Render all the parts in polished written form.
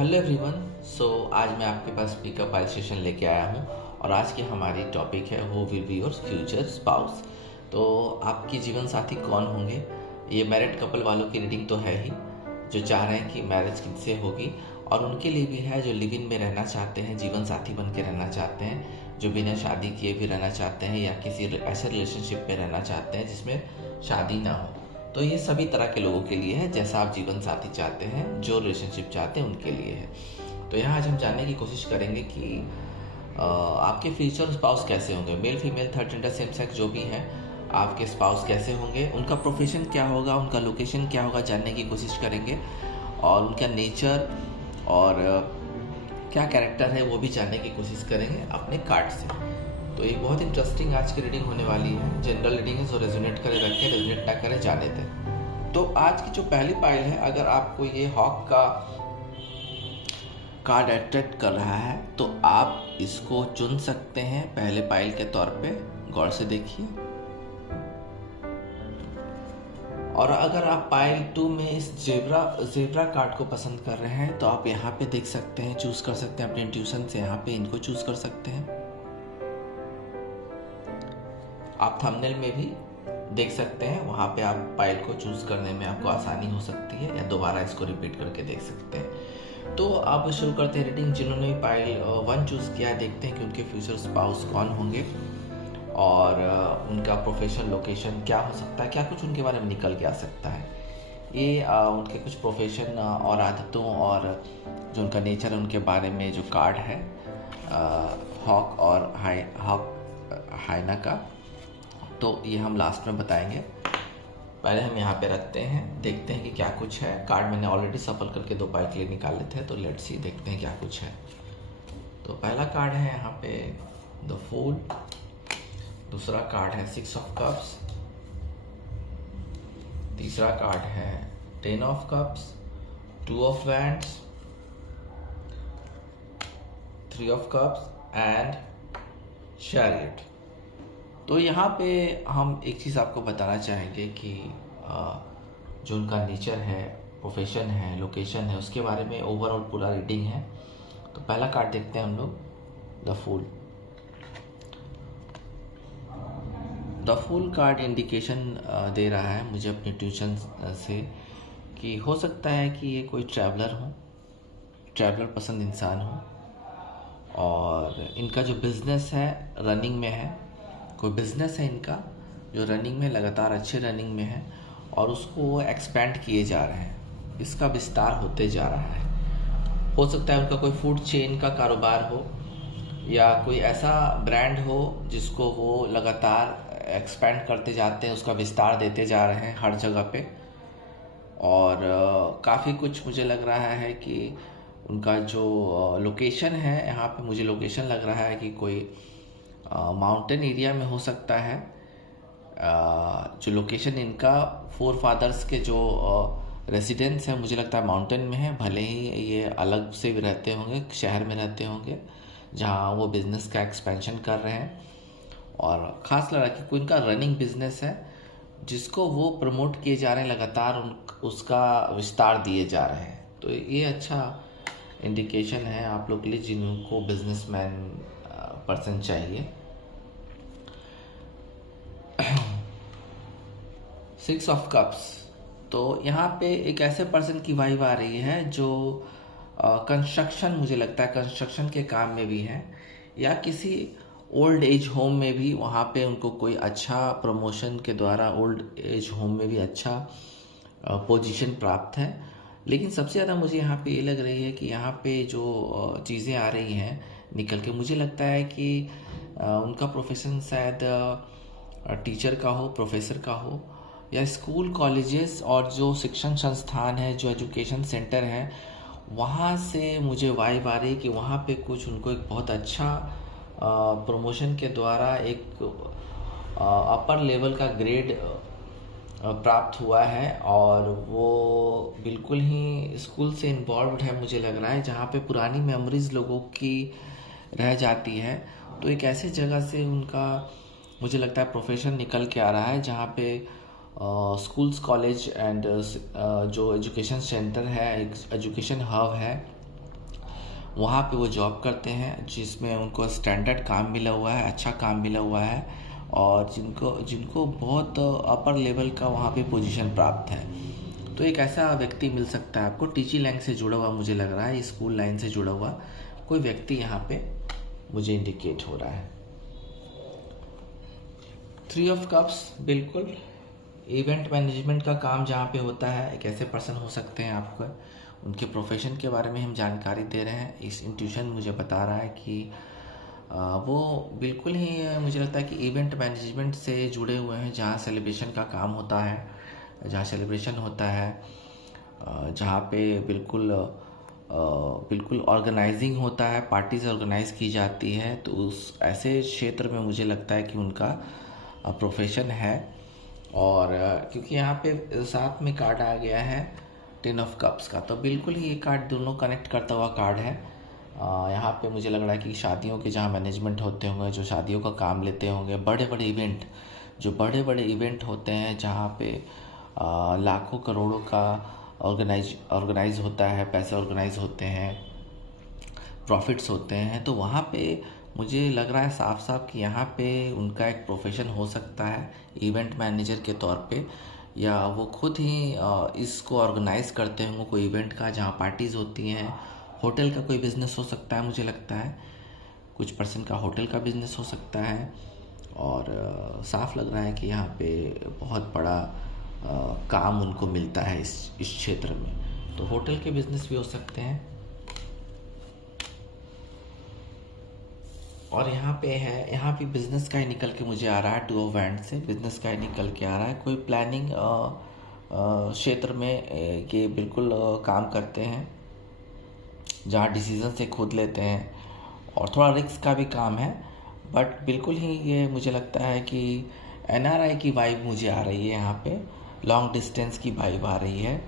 Hello everyone. आज मैं आपके पास पिकअप आइल सेशन लेके आया हूँ और आज की हमारी टॉपिक है who will be your future spouse. तो आपके जीवन साथी कौन होंगे? ये मैरिड कपल वालों की रीडिंग तो है ही, जो चाह रहे हैं कि मैरिज किनसे होगी, और उनके लिए भी है जो लिव इन में रहना चाहते हैं, जीवन साथी बन के रहना चाहते हैं, जो बिना शादी किए भी रहना चाहते हैं या किसी ऐसे रिलेशनशिप में रहना चाहते हैं जिसमें शादी ना हो। तो ये सभी तरह के लोगों के लिए है, जैसा आप जीवन साथी चाहते हैं, जो रिलेशनशिप चाहते हैं उनके लिए है। तो यहाँ आज हम जानने की कोशिश करेंगे कि आपके फ्यूचर स्पाउस कैसे होंगे। Male female third gender same sex जो भी हैं, आपके स्पाउस कैसे होंगे, उनका प्रोफेशन क्या होगा, उनका लोकेशन क्या होगा, जानने की कोशिश करेंगे। और उनका नेचर और क्या कैरेक्टर है वो भी जानने की कोशिश करेंगे अपने कार्ड से। तो एक बहुत इंटरेस्टिंग आज की रीडिंग होने वाली है। जनरल रीडिंग है, जो रेजोनेट करे रखें, रेजोनेट ना करे जाने दें। तो आज की जो पहली पाइल है, अगर आपको ये हॉक का कार्ड अट्रैक्ट कर रहा है तो आप इसको चुन सकते हैं पहले पाइल के तौर पे। गौर से देखिए। और अगर आप पाइल 2 में इस जेब्रा कार्ड को पसंद कर रहे हैं तो आप यहाँ पे देख सकते हैं, चूज कर सकते हैं अपने इंट्यूशन से। यहाँ पे इनको चूज कर सकते हैं। आप थंबनेल में भी देख सकते हैं, वहाँ पे आप पाइल को चूज करने में आपको आसानी हो सकती है, या दोबारा इसको रिपीट करके देख सकते हैं। तो आप शुरू करते हैं रीडिंग। जिन्होंने पाइल 1 चूज किया है, देखते हैं कि उनके फ्यूचर स्पाउस कौन होंगे और उनका प्रोफेशन लोकेशन क्या हो सकता है, क्या कुछ उनके बारे में निकल के आ सकता है। ये उनके कुछ प्रोफेशन और आदतों और जो उनका नेचर है उनके बारे में जो कार्ड है हॉक और हाइना का, तो ये हम लास्ट में बताएंगे। पहले हम यहाँ पे रखते हैं, देखते हैं कि क्या कुछ है। कार्ड मैंने ऑलरेडी सफल करके 2 पाइल के लिए निकाले थे, तो लेट्स सी, देखते हैं क्या कुछ है। तो पहला कार्ड है यहाँ पे द फूल, दूसरा कार्ड है 6 ऑफ कप्स, तीसरा कार्ड है 10 of cups, 2 of wands, 3 of cups and chariot. तो यहाँ पे हम एक चीज़ आपको बताना चाहेंगे कि जो उनका नेचर है, प्रोफेशन है, लोकेशन है, उसके बारे में ओवरऑल पूरा रीडिंग है। तो पहला कार्ड देखते हैं हम लोग, the fool. The fool card indication दे रहा है मुझे अपने ट्यूशन से कि हो सकता है कि ये कोई ट्रैवलर पसंद इंसान हो, और इनका जो बिज़नेस है रनिंग में है। कोई बिज़नेस है इनका जो रनिंग में, लगातार अच्छे रनिंग में है, और उसको वो एक्सपेंड किए जा रहे हैं, इसका विस्तार होते जा रहा है। हो सकता है उनका कोई फूड चेन का कारोबार हो, या कोई ऐसा ब्रांड हो जिसको वो लगातार एक्सपेंड करते जाते हैं, उसका विस्तार देते जा रहे हैं हर जगह पे। और काफ़ी कुछ मुझे लग रहा है कि उनका जो लोकेशन है, यहाँ पे मुझे लोकेशन लग रहा है कि कोई माउंटेन एरिया में हो सकता है। जो लोकेशन इनका फोर फादर्स के जो रेसिडेंस है, मुझे लगता है माउंटेन में है। भले ही ये अलग से भी रहते होंगे, शहर में रहते होंगे जहाँ वो बिज़नेस का एक्सपेंशन कर रहे हैं, और ख़ास लग रहा है कि कोई इनका रनिंग बिजनेस है जिसको वो प्रमोट किए जा रहे हैं, लगातार उसका विस्तार दिए जा रहे हैं। तो ये अच्छा इंडिकेशन है आप लोग के लिए जिनको बिजनेसमैन पर्सन चाहिए। 6 ऑफ कप्स, तो यहाँ पे एक ऐसे पर्सन की वाइब आ रही है जो कंस्ट्रक्शन, मुझे लगता है कंस्ट्रक्शन के काम में भी है, या किसी ओल्ड एज होम में भी, वहाँ पे उनको कोई अच्छा प्रमोशन के द्वारा ओल्ड एज होम में भी अच्छा पोजीशन प्राप्त है। लेकिन सबसे ज़्यादा मुझे यहाँ पे ये लग रही है कि यहाँ पे जो चीज़ें आ रही हैं निकल के, मुझे लगता है कि उनका प्रोफेशन शायद टीचर का हो, प्रोफेसर का हो, या स्कूल कॉलेजेस और जो शिक्षण संस्थान है, जो एजुकेशन सेंटर है, वहाँ से मुझे वाइब आ रही है कि वहाँ पे कुछ उनको एक बहुत अच्छा प्रमोशन के द्वारा एक अपर लेवल का ग्रेड प्राप्त हुआ है, और वो बिल्कुल ही स्कूल से इन्वॉल्व्ड है मुझे लग रहा है, जहाँ पे पुरानी मेमोरीज लोगों की रह जाती है। तो एक ऐसे जगह से उनका मुझे लगता है प्रोफेशन निकल के आ रहा है, जहाँ पे स्कूल्स, कॉलेज एंड जो एजुकेशन सेंटर है, एक एजुकेशन हब है, वहाँ पे वो जॉब करते हैं जिसमें उनको स्टैंडर्ड काम मिला हुआ है, अच्छा काम मिला हुआ है, और जिनको जिनको बहुत अपर लेवल का वहाँ पे पोजीशन प्राप्त है। तो एक ऐसा व्यक्ति मिल सकता है आपको, टीचिंग लाइन से जुड़ा हुआ मुझे लग रहा है, स्कूल लाइन से जुड़ा हुआ कोई व्यक्ति यहाँ पे मुझे इंडिकेट हो रहा है। 3 ऑफ कप्स, बिल्कुल इवेंट मैनेजमेंट का काम जहाँ पे होता है, एक ऐसे पर्सन हो सकते हैं। आपको उनके प्रोफेशन के बारे में हम जानकारी दे रहे हैं। इस इंट्यूशन मुझे बता रहा है कि वो बिल्कुल ही मुझे लगता है कि इवेंट मैनेजमेंट से जुड़े हुए हैं, जहाँ सेलिब्रेशन का काम होता है, जहाँ सेलिब्रेशन होता है, जहाँ पे बिल्कुल ऑर्गेनाइजिंग होता है, पार्टीज ऑर्गेनाइज की जाती है। तो उस ऐसे क्षेत्र में मुझे लगता है कि उनका प्रोफेशन है। और क्योंकि यहाँ पे साथ में कार्ड आ गया है 10 ऑफ कप्स का, तो बिल्कुल ही ये कार्ड दोनों कनेक्ट करता हुआ कार्ड है। यहाँ पे मुझे लग रहा है कि शादियों के जहाँ मैनेजमेंट होते होंगे, जो शादियों का काम लेते होंगे, बड़े बड़े इवेंट, जो बड़े बड़े इवेंट होते हैं जहाँ पे लाखों करोड़ों का ऑर्गेनाइज होता है, पैसे ऑर्गेनाइज होते हैं, प्रॉफिट्स होते हैं, तो वहाँ पे मुझे लग रहा है साफ साफ कि यहाँ पे उनका एक प्रोफेशन हो सकता है इवेंट मैनेजर के तौर पे, या वो खुद ही इसको ऑर्गेनाइज करते होंगे कोई इवेंट का जहाँ पार्टीज़ होती हैं। होटल का कोई बिज़नेस हो सकता है, मुझे लगता है कुछ पर्सन का होटल का बिज़नेस हो सकता है। और साफ लग रहा है कि यहाँ पे बहुत बड़ा काम उनको मिलता है इस क्षेत्र में, तो होटल के बिज़नेस भी हो सकते हैं। और यहाँ पे है, यहाँ भी बिज़नेस का ही निकल के मुझे आ रहा है, 2 ऑफ वैंड से बिज़नेस का ही निकल के आ रहा है। कोई प्लानिंग क्षेत्र में ये बिल्कुल काम करते हैं, जहाँ डिसीजन से खुद लेते हैं, और थोड़ा रिस्क का भी काम है, बट बिल्कुल ही ये मुझे लगता है कि एनआरआई की वाइब मुझे आ रही है। यहाँ पे लॉन्ग डिस्टेंस की वाइब आ रही है,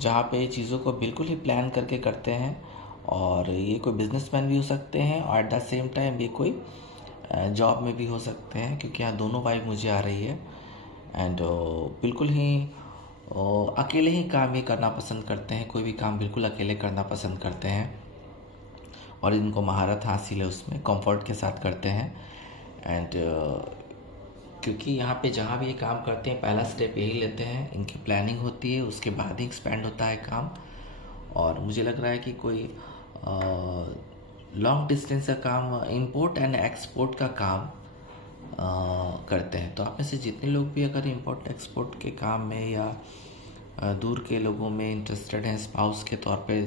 जहाँ पे चीज़ों को बिल्कुल ही प्लान करके करते हैं। और ये कोई बिजनेसमैन भी हो सकते हैं, और एट द सेम टाइम ये कोई जॉब में भी हो सकते हैं, क्योंकि यहाँ दोनों वाइब मुझे आ रही है। एंड बिल्कुल ही अकेले ही काम ये करना पसंद करते हैं, कोई भी काम बिल्कुल अकेले करना पसंद करते हैं, और इनको महारत हासिल है उसमें, कंफर्ट के साथ करते हैं। एंड क्योंकि यहाँ पे जहाँ भी ये काम करते हैं, पहला स्टेप यही लेते हैं, इनकी प्लानिंग होती है, उसके बाद ही एक्सपेंड होता है काम। और मुझे लग रहा है कि कोई लॉन्ग डिस्टेंस का काम, इंपोर्ट एंड एक्सपोर्ट का काम करते हैं। तो आप में से जितने लोग भी अगर इंपोर्ट एक्सपोर्ट के काम में या दूर के लोगों में इंटरेस्टेड हैं, स्पाउस के तौर पे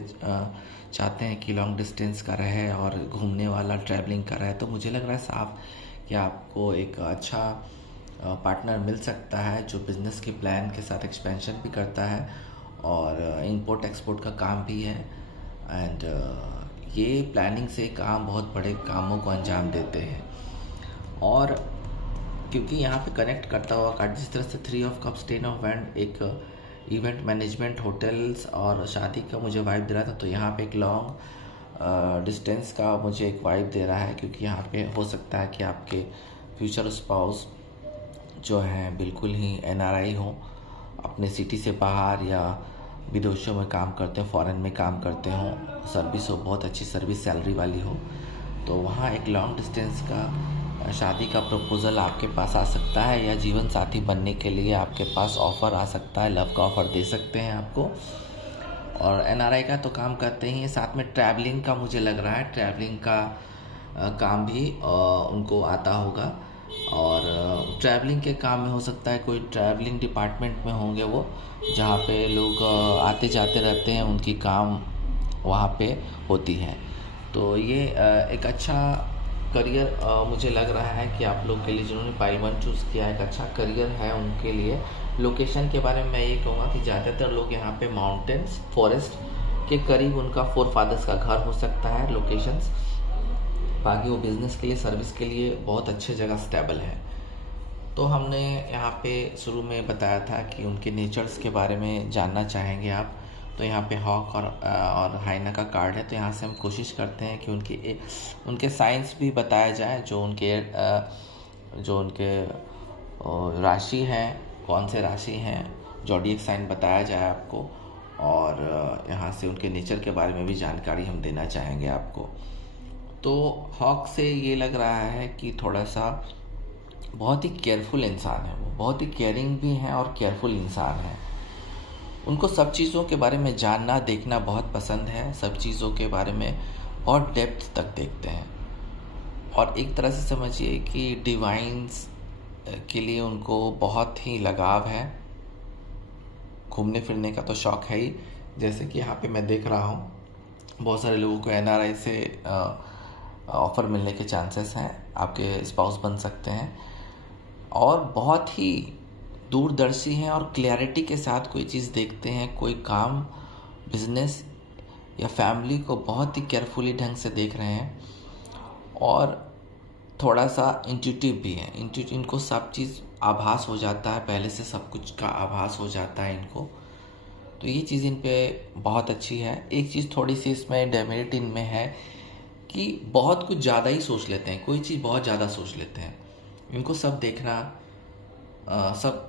चाहते हैं कि लॉन्ग डिस्टेंस का रहे और घूमने वाला, ट्रैवलिंग का रहे, तो मुझे लग रहा है साफ कि आपको एक अच्छा पार्टनर मिल सकता है, जो बिज़नेस के प्लान के साथ एक्सपेंशन भी करता है और इंपोर्ट एक्सपोर्ट का काम भी है। एंड ये प्लानिंग से काम, बहुत बड़े कामों को अंजाम देते हैं। और क्योंकि यहाँ पे कनेक्ट करता हुआ कार्ड, जिस तरह से 3 ऑफ कप्स, 10 ऑफ वैंड एक इवेंट मैनेजमेंट, होटल्स और शादी का मुझे वाइब दे रहा था, तो यहाँ पे एक लॉन्ग डिस्टेंस का मुझे एक वाइब दे रहा है। क्योंकि यहाँ पे हो सकता है कि आपके फ्यूचर स्पाउस जो हैं बिल्कुल ही एनआरआई हो, अपने सिटी से बाहर या विदेशों में काम करते हो, फॉरेन में काम करते हो, सर्विस हो, बहुत अच्छी सर्विस, सैलरी वाली हो, तो वहाँ एक लॉन्ग डिस्टेंस का शादी का प्रपोज़ल आपके पास आ सकता है, या जीवन साथी बनने के लिए आपके पास ऑफ़र आ सकता है, लव का ऑफ़र दे सकते हैं आपको। और एनआरआई का तो काम करते ही, साथ में ट्रैवलिंग का मुझे लग रहा है, ट्रैवलिंग का काम भी उनको आता होगा। और ट्रैवलिंग के काम में हो सकता है कोई ट्रैवलिंग डिपार्टमेंट में होंगे वो, जहाँ पे लोग आते जाते रहते हैं, उनकी काम वहाँ पे होती है। तो ये एक अच्छा करियर मुझे लग रहा है कि आप लोग के लिए, जिन्होंने पाइल 1 चूज़ किया, एक अच्छा करियर है उनके लिए। लोकेशन के बारे में मैं ये कहूँगा कि ज़्यादातर लोग यहाँ पे माउंटेन्स, फॉरेस्ट के करीब उनका फोर फादर्स का घर हो सकता है लोकेशंस। बाकी वो बिज़नेस के लिए, सर्विस के लिए बहुत अच्छे जगह स्टेबल है। तो हमने यहाँ पे शुरू में बताया था कि उनके नेचर्स के बारे में जानना चाहेंगे आप, तो यहाँ पे हॉक और हाइना का कार्ड है। तो यहाँ से हम कोशिश करते हैं कि उनके साइंस भी बताया जाए, जो उनके राशि हैं, कौन से राशि हैं, जॉडियक साइन बताया जाए आपको। और यहाँ से उनके नेचर के बारे में भी जानकारी हम देना चाहेंगे आपको। तो हॉक से ये लग रहा है कि थोड़ा सा बहुत ही केयरफुल इंसान है, वो बहुत ही केयरिंग भी हैं और केयरफुल इंसान है। उनको सब चीज़ों के बारे में जानना देखना बहुत पसंद है, सब चीज़ों के बारे में बहुत डेप्थ तक देखते हैं और एक तरह से समझिए कि डिवाइन्स के लिए उनको बहुत ही लगाव है। घूमने फिरने का तो शौक़ है ही, जैसे कि यहाँ पे मैं देख रहा हूँ बहुत सारे लोगों को एनआरआई से ऑफ़र मिलने के चांसेस हैं, आपके स्पाउस बन सकते हैं और बहुत ही दूरदर्शी हैं और क्लैरिटी के साथ कोई चीज़ देखते हैं, कोई काम, बिजनेस या फैमिली को बहुत ही केयरफुली ढंग से देख रहे हैं और थोड़ा सा इंट्यूटिव भी है। इनको सब चीज़ आभास हो जाता है, पहले से सब कुछ का आभास हो जाता है इनको, तो ये चीज़ इन पे बहुत अच्छी है। एक चीज़ थोड़ी सी इसमें डेमेरिट इनमें है कि बहुत कुछ ज़्यादा ही सोच लेते हैं, कोई चीज़ बहुत ज़्यादा सोच लेते हैं। इनको सब देखना, सब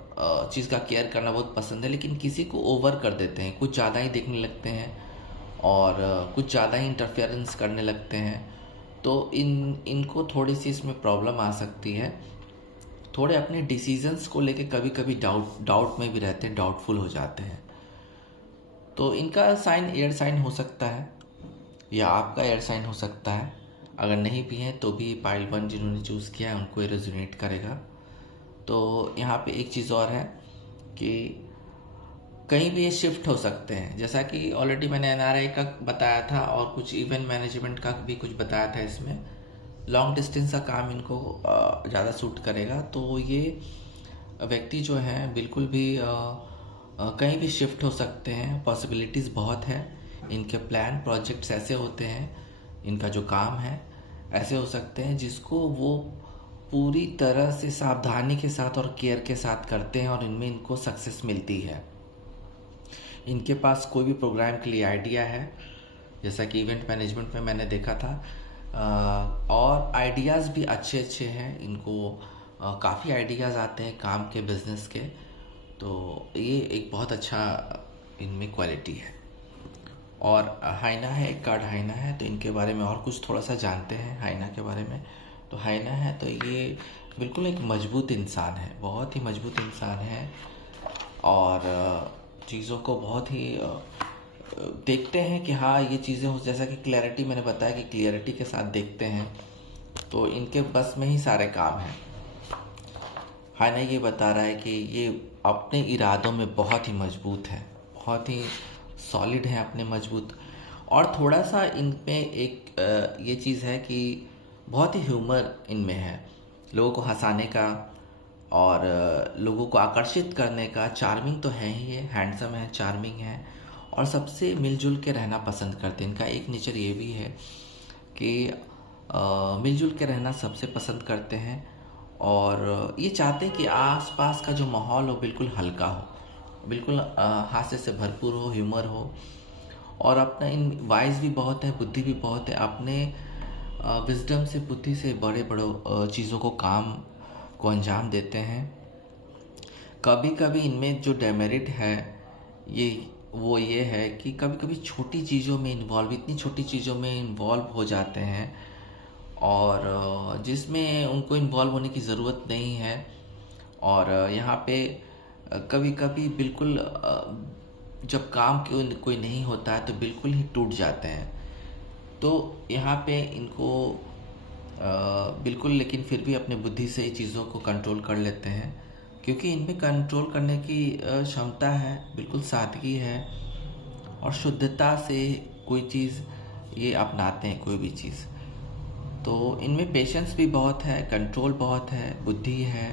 चीज़ का केयर करना बहुत पसंद है, लेकिन किसी को ओवर कर देते हैं, कुछ ज़्यादा ही देखने लगते हैं और कुछ ज़्यादा ही इंटरफेरेंस करने लगते हैं। तो इनको थोड़ी सी इसमें प्रॉब्लम आ सकती है। थोड़े अपने डिसीजंस को लेके कभी कभी डाउट में भी रहते हैं, डाउटफुल हो जाते हैं। तो इनका साइन एयर साइन हो सकता है या आपका एयर साइन हो सकता है। अगर नहीं भी है तो भी पाइल 1 जिन्होंने चूज़ किया है उनको ये रेजोनेट करेगा। तो यहाँ पे एक चीज़ और है कि कहीं भी ये शिफ्ट हो सकते हैं, जैसा कि ऑलरेडी मैंने एनआरआई का बताया था और कुछ इवेंट मैनेजमेंट का भी कुछ बताया था। इसमें लॉन्ग डिस्टेंस का काम इनको ज़्यादा सूट करेगा। तो ये व्यक्ति जो हैं बिल्कुल भी कहीं भी शिफ्ट हो सकते हैं, पॉसिबिलिटीज़ बहुत है। इनके प्लान प्रोजेक्ट्स ऐसे होते हैं, इनका जो काम है ऐसे हो सकते हैं जिसको वो पूरी तरह से सावधानी के साथ और केयर के साथ करते हैं और इनमें इनको सक्सेस मिलती है। इनके पास कोई भी प्रोग्राम के लिए आइडिया है, जैसा कि इवेंट मैनेजमेंट में मैंने देखा था, और आइडियाज़ भी अच्छे अच्छे हैं। इनको काफ़ी आइडियाज़ आते हैं काम के, बिजनेस के। तो ये एक बहुत अच्छा इनमें क्वालिटी है। और हाइना है, एक कार्ड हाइना है, तो इनके बारे में और कुछ थोड़ा सा जानते हैं हाइना के बारे में। तो हाइना है तो ये बिल्कुल एक मजबूत इंसान है, बहुत ही मजबूत इंसान है और चीज़ों को बहुत ही देखते हैं कि हाँ ये चीज़ें हो, जैसा कि क्लैरिटी मैंने बताया कि क्लैरिटी के साथ देखते हैं, तो इनके बस में ही सारे काम हैं। हाइना ये बता रहा है कि ये अपने इरादों में बहुत ही मजबूत है, बहुत ही सॉलिड है अपने मजबूत। और थोड़ा सा इनमें एक ये चीज़ है कि बहुत ही ह्यूमर इनमें है, लोगों को हंसाने का और लोगों को आकर्षित करने का। चार्मिंग तो है ही है, हैंडसम है, चार्मिंग है और सबसे मिलजुल के रहना पसंद करते हैं। इनका एक नेचर ये भी है कि मिलजुल के रहना सबसे पसंद करते हैं और ये चाहते हैं कि आसपास का जो माहौल हो बिल्कुल हल्का हो, बिल्कुल हास्य से भरपूर हो, ह्यूमर हो। और अपना इन वाइज भी बहुत है, बुद्धि भी बहुत है, अपने विजडम से, बुद्धि से बड़े बड़े चीज़ों को, काम को अंजाम देते हैं। कभी कभी इनमें जो डेमेरिट है ये है कि कभी कभी छोटी चीज़ों में इन्वॉल्व, इतनी छोटी चीज़ों में इन्वॉल्व हो जाते हैं और जिसमें उनको इन्वॉल्व होने की ज़रूरत नहीं है। और यहाँ पे कभी कभी बिल्कुल जब काम कोई नहीं होता है तो बिल्कुल ही टूट जाते हैं। तो यहाँ पे इनको बिल्कुल, लेकिन फिर भी अपने बुद्धि से चीज़ों को कंट्रोल कर लेते हैं क्योंकि इनमें कंट्रोल करने की क्षमता है, बिल्कुल सादगी है और शुद्धता से कोई चीज़ ये अपनाते हैं, कोई भी चीज़। तो इनमें पेशेंस भी बहुत है, कंट्रोल बहुत है, बुद्धि है।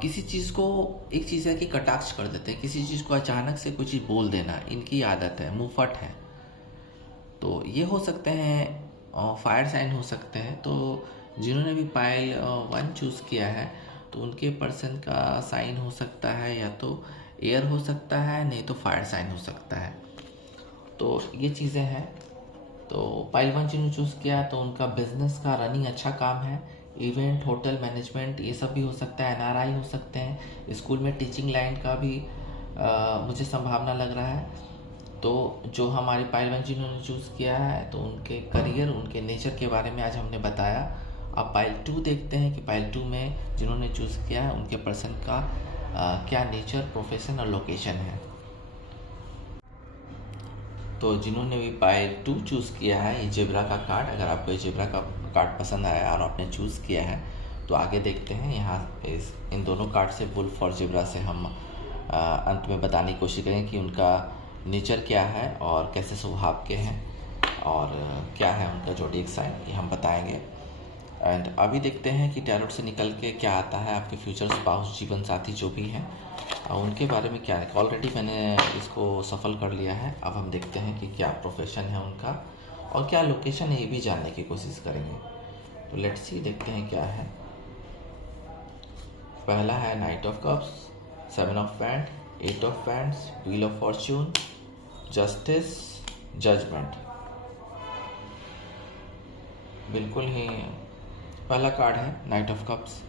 किसी चीज़ को, एक चीज़ है कि कटाक्ष कर देते हैं, किसी चीज़ को अचानक से कोई चीज़ बोल देना इनकी आदत है, मुंहफट है। तो ये हो सकते हैं फायर साइन हो सकते हैं। तो जिन्होंने भी पाइल 1 चूज़ किया है तो उनके पर्सन का साइन हो सकता है या तो एयर हो सकता है, नहीं तो फायर साइन हो सकता है। तो ये चीज़ें हैं। तो पाइल 1 जिन्होंने चूज़ किया तो उनका बिजनेस का रनिंग अच्छा काम है, इवेंट, होटल मैनेजमेंट, ये सब भी हो सकता है, एनआरआई हो सकते हैं, स्कूल में टीचिंग लाइन का भी मुझे संभावना लग रहा है। तो जो हमारी पाइल 1 जिन्होंने चूज़ किया है, तो उनके करियर, उनके नेचर के बारे में आज हमने बताया। अब पाइल 2 देखते हैं कि पाइल 2 में जिन्होंने चूज़ किया है उनके पर्सन का क्या नेचर, प्रोफेशन और लोकेशन है। तो जिन्होंने भी पाइल 2 चूज़ किया है, ये जेब्रा का कार्ड, अगर आपको ये जेब्रा का कार्ड पसंद आया और आपने चूज़ किया है तो आगे देखते हैं। यहाँ इन दोनों कार्ड से, वुल्फ और जेब्रा से, हम अंत में बताने की कोशिश करेंगे कि उनका नेचर क्या है और कैसे स्वभाव के हैं और क्या है उनका जोडिएक साइन, ये हम बताएंगे। एंड अभी देखते हैं कि टैरोट से निकल के क्या आता है। आपके फ्यूचर स्पाउस, जीवन साथी जो भी हैं, उनके बारे में क्या है। ऑलरेडी मैंने इसको सफल कर लिया है। अब हम देखते हैं कि क्या प्रोफेशन है उनका और क्या लोकेशन है, ये भी जानने की कोशिश करेंगे। तो लेट्स सी, देखते हैं क्या है। पहला है knight of cups, 7 of wand, 8 of wands, wheel of fortune, justice, judgement. बिल्कुल ही पहला कार्ड है नाइट ऑफ कप्स।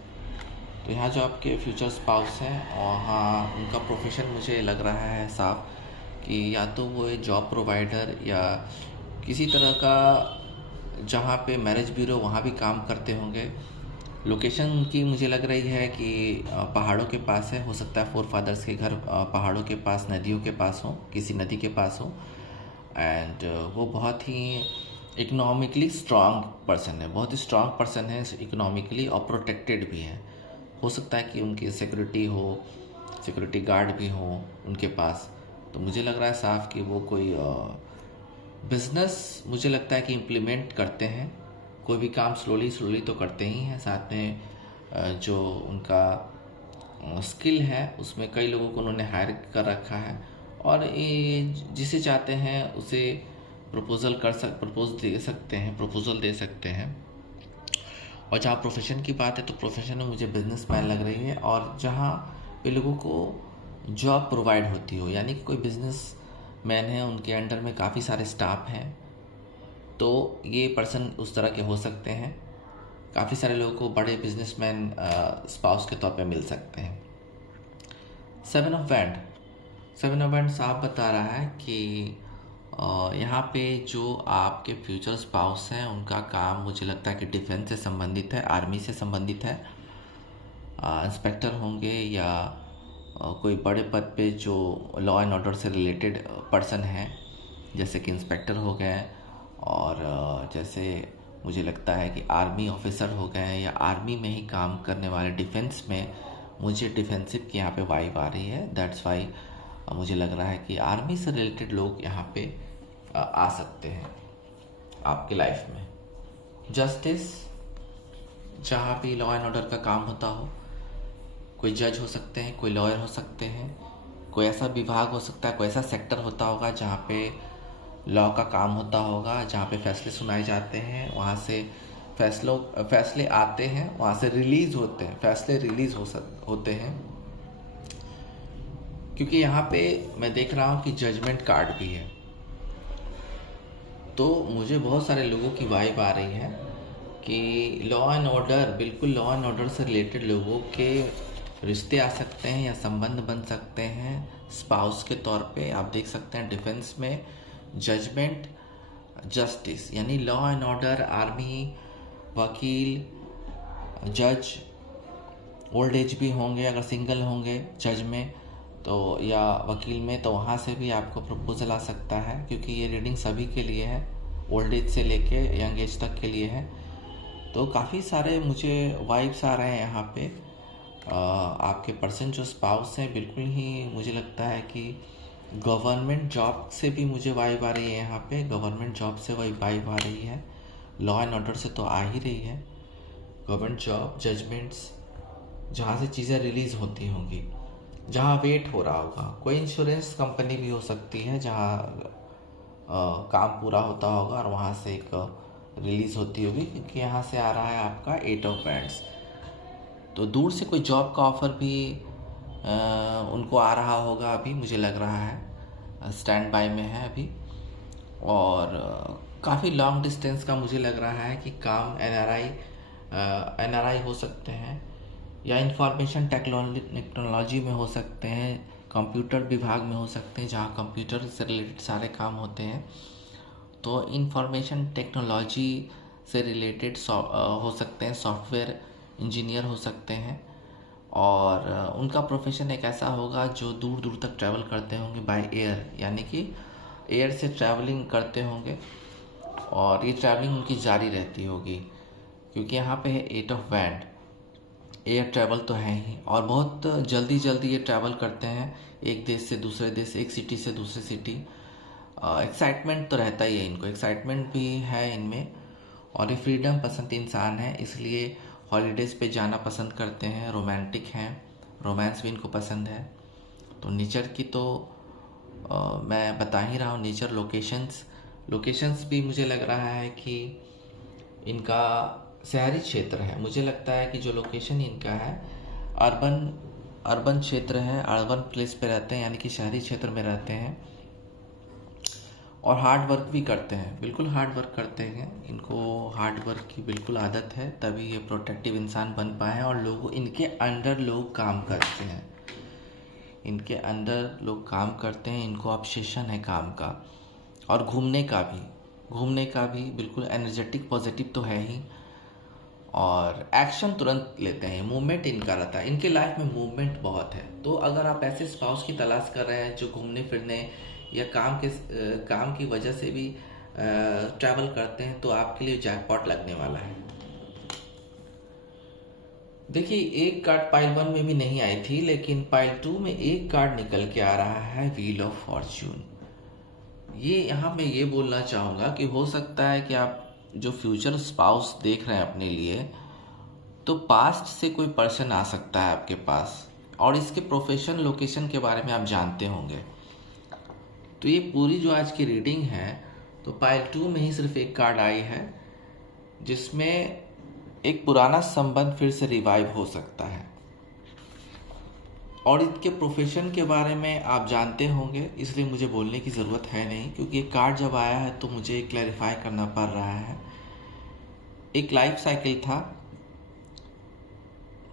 तो यहाँ जो आपके फ्यूचर स्पाउस हैं, और हाँ, उनका प्रोफेशन मुझे लग रहा है साफ कि या तो वो एक जॉब प्रोवाइडर या किसी तरह का, जहाँ पे मैरिज ब्यूरो, वहाँ भी काम करते होंगे। लोकेशन उनकी मुझे लग रही है कि पहाड़ों के पास है। हो सकता है फोर फादर्स के घर पहाड़ों के पास, नदियों के पास हो, किसी नदी के पास हो। एंड वो बहुत ही इकोनॉमिकली स्ट्रांग पर्सन है, बहुत ही स्ट्रांग पर्सन है इकोनॉमिकली, और प्रोटेक्टेड भी है। हो सकता है कि उनकी सिक्योरिटी हो, सिक्योरिटी गार्ड भी हो उनके पास। तो मुझे लग रहा है साफ कि वो कोई बिजनेस, मुझे लगता है कि इम्प्लीमेंट करते हैं। कोई भी काम स्लोली तो करते ही हैं। साथ में जो उनका स्किल है उसमें कई लोगों को उन्होंने हायर कर रखा है, और ये जिसे चाहते हैं उसे प्रपोज़ल दे सकते हैं। और जहाँ प्रोफेशन की बात है, तो प्रोफेशन में मुझे बिजनेसमैन लग रही है, और जहाँ पे लोगों को जॉब प्रोवाइड होती हो, यानी कि कोई बिजनेस मैन है, उनके अंडर में काफ़ी सारे स्टाफ हैं, तो ये पर्सन उस तरह के हो सकते हैं। काफ़ी सारे लोगों को बड़े बिजनेसमैन स्पाउस के तौर पे मिल सकते हैं। 7 ऑफ वैंड साफ बता रहा है कि यहाँ पे जो आपके फ्यूचर स्पाउस हैं, उनका काम मुझे लगता है कि डिफेंस से संबंधित है, आर्मी से संबंधित है। इंस्पेक्टर होंगे या कोई बड़े पद पे जो लॉ एंड ऑर्डर से रिलेटेड पर्सन हैं, जैसे कि इंस्पेक्टर हो गए, और जैसे मुझे लगता है कि आर्मी ऑफिसर हो गए, या आर्मी में ही काम करने वाले, डिफेंस में। मुझे डिफेंसिव की यहाँ पे वाइब आ रही है। दैट्स वाई मुझे लग रहा है कि आर्मी से रिलेटेड लोग यहाँ पे आ सकते हैं आपके लाइफ में। जस्टिस, जहाँ भी लॉ एंड ऑर्डर का काम होता हो, कोई जज हो सकते हैं, कोई लॉयर हो सकते हैं, कोई ऐसा विभाग हो सकता है, कोई ऐसा सेक्टर होता होगा जहाँ पे लॉ का काम होता होगा, जहाँ पे फैसले सुनाए जाते हैं, वहाँ से फैसले आते हैं, वहाँ से रिलीज़ होते हैं, फैसले रिलीज़ होते हैं। क्योंकि यहाँ पे मैं देख रहा हूँ कि जजमेंट कार्ड भी है, तो मुझे बहुत सारे लोगों की वाइब आ रही है कि लॉ एंड ऑर्डर, बिल्कुल लॉ एंड ऑर्डर से रिलेटेड लोगों के रिश्ते आ सकते हैं या संबंध बन सकते हैं स्पाउस के तौर पे। आप देख सकते हैं डिफेंस में जजमेंट, जस्टिस, यानी लॉ एंड ऑर्डर, आर्मी, वकील, जज, ओल्ड एज भी होंगे, अगर सिंगल होंगे जज में तो, या वकील में, तो वहाँ से भी आपको प्रपोजल आ सकता है। क्योंकि ये रीडिंग सभी के लिए है, ओल्ड एज से लेके यंग एज तक के लिए है। तो काफ़ी सारे मुझे वाइब्स आ रहे हैं यहाँ पे। आपके पर्सन जो स्पाउस हैं, बिल्कुल ही मुझे लगता है कि गवर्नमेंट जॉब से भी मुझे वाइब आ रही है यहाँ पे। गवर्नमेंट जॉब से वही वाइब आ रही है, लॉ एंड ऑर्डर से तो आ ही रही है। गवर्नमेंट जॉब, जजमेंट्स, जहाँ से चीज़ें रिलीज़ होती होंगी, जहाँ वेट हो रहा होगा। कोई इंश्योरेंस कंपनी भी हो सकती है जहाँ काम पूरा होता होगा और वहाँ से एक रिलीज़ होती होगी, क्योंकि यहाँ से आ रहा है आपका 8 ऑफ वैंड्स। तो दूर से कोई जॉब का ऑफ़र भी उनको आ रहा होगा, अभी मुझे लग रहा है स्टैंड बाय में है अभी। और काफ़ी लॉन्ग डिस्टेंस का मुझे लग रहा है कि काम एनआरआई हो सकते हैं, या इंफॉर्मेशन टेक्नोलॉजी में हो सकते हैं, कंप्यूटर विभाग में हो सकते हैं, जहाँ कंप्यूटर से रिलेटेड सारे काम होते हैं। तो इंफॉर्मेशन टेक्नोलॉजी से रिलेटेड हो सकते हैं, सॉफ्टवेयर इंजीनियर हो सकते हैं। और उनका प्रोफेशन एक ऐसा होगा जो दूर दूर तक ट्रैवल करते होंगे बाय एयर, यानी कि एयर से ट्रैवलिंग करते होंगे और ये ट्रैवलिंग उनकी जारी रहती होगी, क्योंकि यहाँ पे है 8 ऑफ बैंड, एयर ट्रैवल तो है ही, और बहुत जल्दी जल्दी ये ट्रैवल करते हैं एक देश से दूसरे देश, एक सिटी से दूसरी सिटी। एक्साइटमेंट तो रहता ही है इनको, एक्साइटमेंट भी है इनमें, और ये फ्रीडम पसंद इंसान है, इसलिए हॉलीडेज़ पे जाना पसंद करते हैं, रोमांटिक हैं, रोमांस भी इनको पसंद है। तो नेचर की तो मैं बता ही रहा हूँ, नेचर लोकेशंस भी मुझे लग रहा है कि इनका शहरी क्षेत्र है। मुझे लगता है कि जो लोकेशन इनका है अर्बन क्षेत्र है, अर्बन प्लेस पे रहते हैं, यानी कि शहरी क्षेत्र में रहते हैं, और हार्ड वर्क भी करते हैं, बिल्कुल हार्ड वर्क करते हैं। इनको हार्ड वर्क की बिल्कुल आदत है, तभी ये प्रोटेक्टिव इंसान बन पाए हैं। और इनके अंडर लोग काम करते हैं, इनके अंडर लोग काम करते हैं, इनको ऑब्सेशन है काम का, और घूमने का भी बिल्कुल एनर्जेटिक पॉजिटिव तो है ही, और एक्शन तुरंत लेते हैं, मूवमेंट इनका रहता है, इनके लाइफ में मूवमेंट बहुत है। तो अगर आप ऐसे स्पाउस की तलाश कर रहे हैं जो घूमने फिरने या काम की वजह से भी ट्रैवल करते हैं, तो आपके लिए जैकपॉट लगने वाला है। देखिए, एक कार्ड पाइल 1 में भी नहीं आई थी, लेकिन पाइल 2 में एक कार्ड निकल के आ रहा है, व्हील ऑफ फॉर्च्यून। ये यहाँ मैं ये बोलना चाहूँगा कि हो सकता है कि आप जो फ्यूचर स्पाउस देख रहे हैं अपने लिए, तो पास्ट से कोई पर्सन आ सकता है आपके पास, और इसके प्रोफेशन लोकेशन के बारे में आप जानते होंगे। तो ये पूरी जो आज की रीडिंग है, तो पाइल 2 में ही सिर्फ एक कार्ड आई है, जिसमें एक पुराना संबंध फिर से रिवाइव हो सकता है, और इनके प्रोफेशन के बारे में आप जानते होंगे, इसलिए मुझे बोलने की ज़रूरत है नहीं, क्योंकि ये कार्ड जब आया है तो मुझे क्लैरिफाई करना पड़ रहा है। एक लाइफ साइकिल था,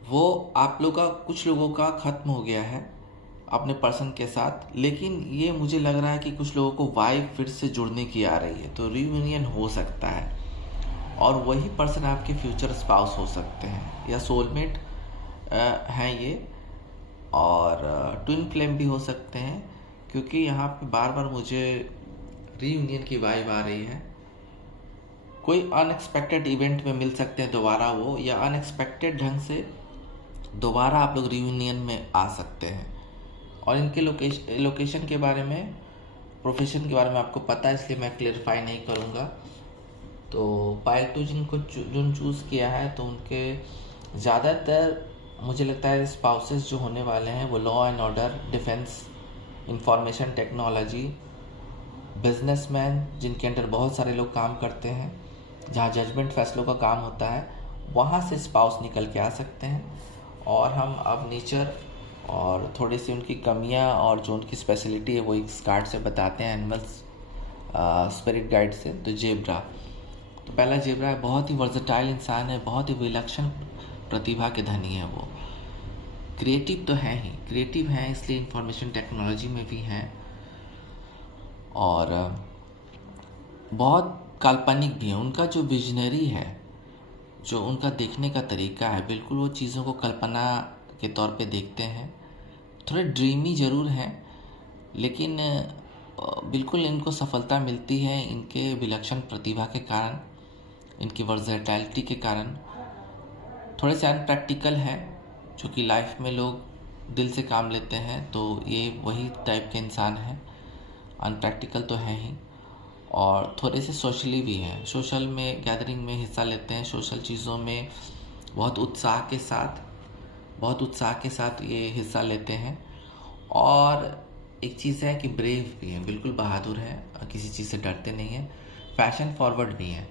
वो कुछ लोगों का ख़त्म हो गया है अपने पर्सन के साथ, लेकिन ये मुझे लग रहा है कि कुछ लोगों को वाइब फिर से जुड़ने की आ रही है, तो रियूनियन हो सकता है, और वही पर्सन आपके फ्यूचर स्पाउस हो सकते हैं, या सोलमेट हैं ये, और ट्विन फ्लेम भी हो सकते हैं, क्योंकि यहाँ पे बार बार मुझे रीयूनियन की वाइब आ रही है। कोई अनएक्सपेक्टेड इवेंट में मिल सकते हैं दोबारा वो, या अनएक्सपेक्टेड ढंग से दोबारा आप लोग रीयूनियन में आ सकते हैं। और इनके लोकेशन के बारे में, प्रोफेशन के बारे में आपको पता है, इसलिए मैं क्लियरफाई नहीं करूँगा। तो पाइल 2 जिन चूज़ किया है, तो उनके ज़्यादातर मुझे लगता है स्पाउसेस जो होने वाले हैं वो law and order, defence, information technology, businessman जिनके अंडर बहुत सारे लोग काम करते हैं, जहाँ जजमेंट फैसलों का काम होता है, वहाँ से स्पाउस निकल के आ सकते हैं। और हम अब नेचर और थोड़ी सी उनकी कमियाँ और जो उनकी स्पेशलिटी है वो इस कार्ड से बताते हैं, एनिमल्स स्पिरिट गाइड से। तो जेब्रा, तो पहला जेब्रा है, बहुत ही वर्सेटाइल इंसान है, बहुत ही विलक्षण प्रतिभा के धनी है वो, क्रिएटिव तो है ही, क्रिएटिव हैं, इसलिए इंफॉर्मेशन टेक्नोलॉजी में भी हैं, और बहुत काल्पनिक भी है। उनका जो विजनरी है, जो उनका देखने का तरीका है, बिल्कुल वो चीज़ों को कल्पना के तौर पे देखते हैं, थोड़े ड्रीमी ज़रूर हैं, लेकिन बिल्कुल इनको सफलता मिलती है इनके विलक्षण प्रतिभा के कारण, इनकी वर्सेटैलिटी के कारण। थोड़े से अनप्रैक्टिकल हैं, जो कि लाइफ में लोग दिल से काम लेते हैं, तो ये वही टाइप के इंसान हैं, अनप्रैक्टिकल तो है ही, और थोड़े से सोशली भी हैं, सोशल में गैदरिंग में हिस्सा लेते हैं, सोशल चीज़ों में बहुत उत्साह के साथ ये हिस्सा लेते हैं। और एक चीज़ है कि ब्रेव भी हैं, बिल्कुल बहादुर हैं, किसी चीज़ से डरते नहीं हैं, फैशन फॉरवर्ड भी हैं,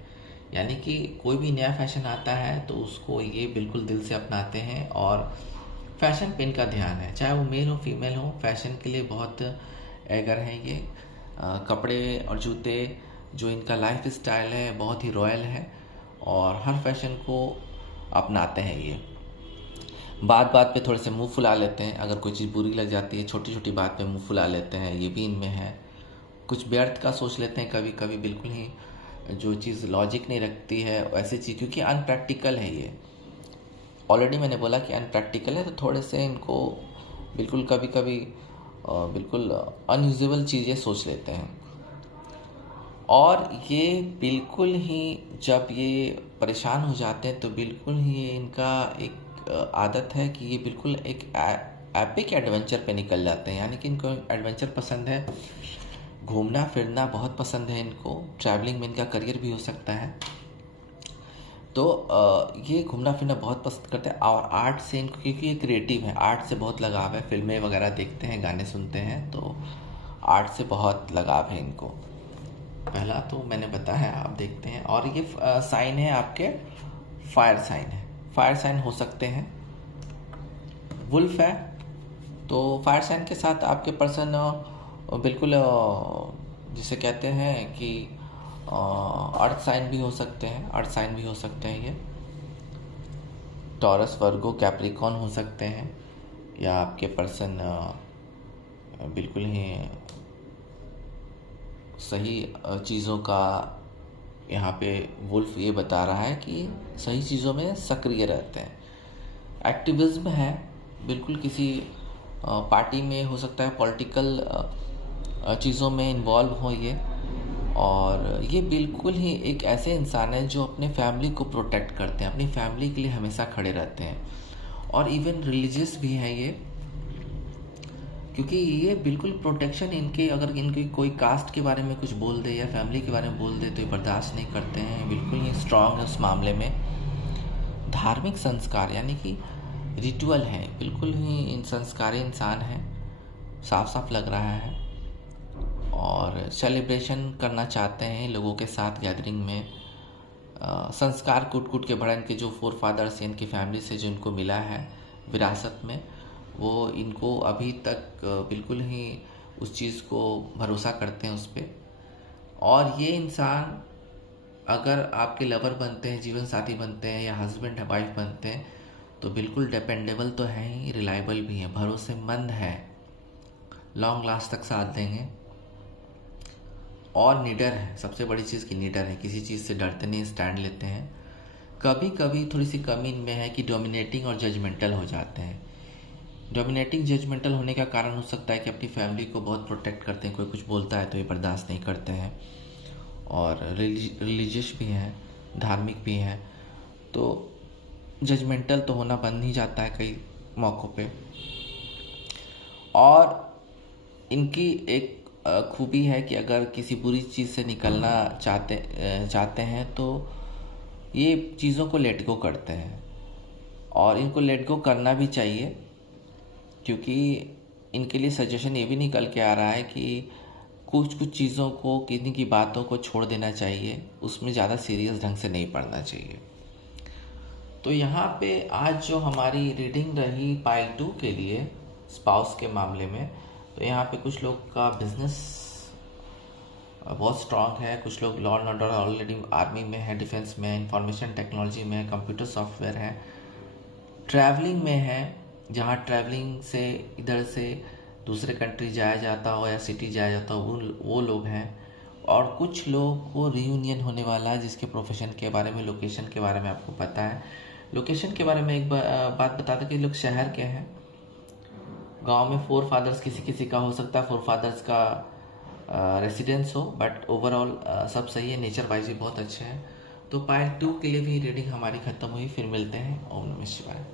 यानी कि कोई भी नया फैशन आता है तो उसको ये बिल्कुल दिल से अपनाते हैं, और फैशन पे इनका ध्यान है, चाहे वो मेल हो फीमेल हो, फैशन के लिए बहुत एगर हैं ये। कपड़े और जूते, जो इनका लाइफ स्टाइल है, बहुत ही रॉयल है, और हर फैशन को अपनाते हैं ये। बात बात पे थोड़े से मुंह फुला लेते हैं, अगर कोई चीज़ बुरी लग जाती है छोटी छोटी बात पे मुंह फुला लेते हैं, ये भी इनमें है। कुछ व्यर्थ का सोच लेते हैं कभी कभी, बिल्कुल ही जो चीज़ लॉजिक नहीं रखती है ऐसी चीज़, क्योंकि अनप्रैक्टिकल है ये। ऑलरेडी मैंने बोला कि अनप्रैक्टिकल है, तो थोड़े से इनको बिल्कुल कभी कभी बिल्कुल अनयूजेबल चीज़ें सोच लेते हैं। और ये बिल्कुल ही जब ये परेशान हो जाते हैं तो बिल्कुल ही इनका एक आदत है कि ये बिल्कुल एक एपिक एडवेंचर पे निकल जाते हैं। यानी कि इनको एडवेंचर पसंद है, घूमना फिरना बहुत पसंद है इनको, ट्रैवलिंग में इनका करियर भी हो सकता है। तो ये घूमना फिरना बहुत पसंद करते हैं। और आर्ट से इनको, क्योंकि ये क्रिएटिव है, आर्ट से बहुत लगाव है, फिल्में वगैरह देखते हैं, गाने सुनते हैं, तो आर्ट से बहुत लगाव है इनको। पहला तो मैंने बताया, आप देखते हैं। और ये साइन है आपके, फायर साइन है, फायर साइन हो सकते हैं। वुल्फ है, तो फायर साइन के साथ आपके पर्सन बिल्कुल जिसे कहते हैं कि अर्थ साइन भी हो सकते हैं, अर्थ साइन भी हो सकते हैं। ये टॉरस, वर्गो, कैप्रिकॉन हो सकते हैं, या आपके पर्सन बिल्कुल ही सही चीज़ों का, यहाँ पे वुल्फ ये बता रहा है कि सही चीज़ों में सक्रिय रहते हैं। एक्टिविज्म है, बिल्कुल किसी पार्टी में हो सकता है, पॉलिटिकल चीज़ों में इन्वॉल्व हो ये। और ये बिल्कुल ही एक ऐसे इंसान है जो अपने फैमिली को प्रोटेक्ट करते हैं, अपनी फैमिली के लिए हमेशा खड़े रहते हैं। और इवन रिलीजियस भी है ये, क्योंकि ये बिल्कुल प्रोटेक्शन इनके, अगर इनके कोई कास्ट के बारे में कुछ बोल दे या फैमिली के बारे में बोल दे तो ये बर्दाश्त नहीं करते हैं, बिल्कुल ही स्ट्रांग है उस मामले में। धार्मिक संस्कार यानी कि रिचुअल है, बिल्कुल ही इन संस्कारी इंसान है, साफ साफ लग रहा है। और सेलिब्रेशन करना चाहते हैं लोगों के साथ गैदरिंग में। संस्कार कूट कूट के बड़ा, इनके जो फोर फादर्स इनकी फैमिली से जो इनको मिला है विरासत में, वो इनको अभी तक बिल्कुल ही उस चीज़ को भरोसा करते हैं उस पर। और ये इंसान अगर आपके लवर बनते हैं, जीवन साथी बनते हैं, या हस्बैंड वाइफ बनते हैं, तो बिल्कुल डिपेंडेबल तो है ही, रिलायबल भी है, भरोसेमंद है, लॉन्ग लास्ट तक साथ देंगे। और निडर है, सबसे बड़ी चीज़ की निडर है, किसी चीज़ से डरते नहीं, स्टैंड लेते हैं। कभी कभी थोड़ी सी कमी इनमें है कि डोमिनेटिंग और जजमेंटल हो जाते हैं। डोमिनेटिंग जजमेंटल होने का कारण हो सकता है कि अपनी फैमिली को बहुत प्रोटेक्ट करते हैं, कोई कुछ बोलता है तो ये बर्दाश्त नहीं करते हैं। और रिलीजियस भी हैं, धार्मिक भी हैं, तो जजमेंटल तो होना बन ही जाता है कई मौक़ों पे। और इनकी एक खूबी है कि अगर किसी बुरी चीज़ से निकलना चाहते हैं तो ये चीज़ों को लेट गो करते हैं। और इनको लेट गो करना भी चाहिए, क्योंकि इनके लिए सजेशन ये भी निकल के आ रहा है कि कुछ चीज़ों को, किन्हीं की बातों को छोड़ देना चाहिए, उसमें ज़्यादा सीरियस ढंग से नहीं पढ़ना चाहिए। तो यहाँ पे आज जो हमारी रीडिंग रही पाइल 2 के लिए स्पाउस के मामले में, तो यहाँ पे कुछ लोग का बिजनेस बहुत स्ट्रांग है, कुछ लोग law and order already army में है, डिफेंस में, इंफॉर्मेशन टेक्नोलॉजी में, कंप्यूटर सॉफ्टवेयर है, ट्रैवलिंग में है, जहाँ ट्रैवलिंग से इधर से दूसरे कंट्री जाया जाता हो या सिटी जाया जाता हो, वो लोग हैं। और कुछ लोग को रियूनियन होने वाला है, जिसके प्रोफेशन के बारे में, लोकेशन के बारे में आपको पता है। लोकेशन के बारे में एक बात बता दें कि लोग शहर के हैं, गांव में फोर फादर्स किसी किसी का हो सकता है, फोर फादर्स का रेसिडेंस हो, बट ओवरऑल सब सही है, नेचर वाइज भी बहुत अच्छे हैं। तो पार्ट 2 के लिए भी रीडिंग हमारी ख़त्म हुई, फिर मिलते हैं। ओम नमः शिवाय।